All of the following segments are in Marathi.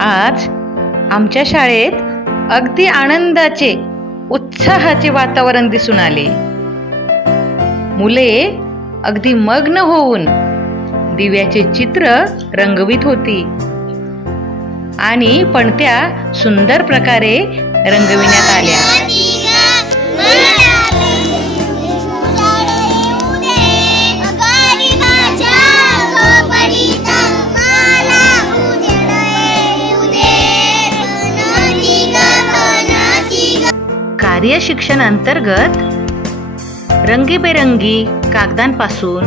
आज आमच्या शाळेत अगदी आनंदाचे, उत्साहाचे वातावरण दिसून आले. मुले अगदी मग्न होऊन दिव्याचे चित्र रंगवीत होती आणि पणत्या सुंदर प्रकारे रंगविण्यात आल्या. कार्य शिक्षण अंतर्गत रंगीबेरंगी कागदांपासून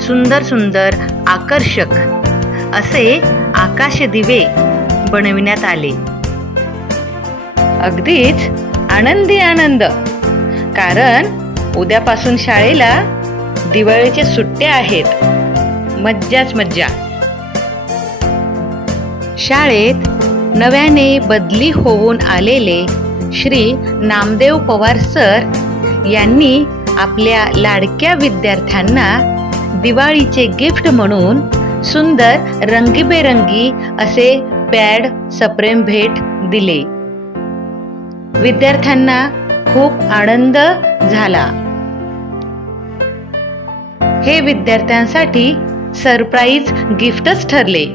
सुंदर सुंदर आकर्षक असे आकाश दिवे बनविण्यात आले. अगदीच आनंदी आनंद, कारण उद्यापासून शाळेला दिवाळीच्या सुट्ट्या आहेत. मज्जाच मज्जा. शाळेत नव्याने बदली होऊन आलेले श्री नामदेव पवार सर यांनी आपल्या लाडक्या विद्यार्थ्यांना दिवाळीचे गिफ्ट म्हणून सुंदर रंगीबेरंगी असे पॅड सप्रेम भेट दिले. विद्यार्थ्यांना खूप आनंद झाला. हे विद्यार्थ्यांसाठी सरप्राईज गिफ्टच ठरले.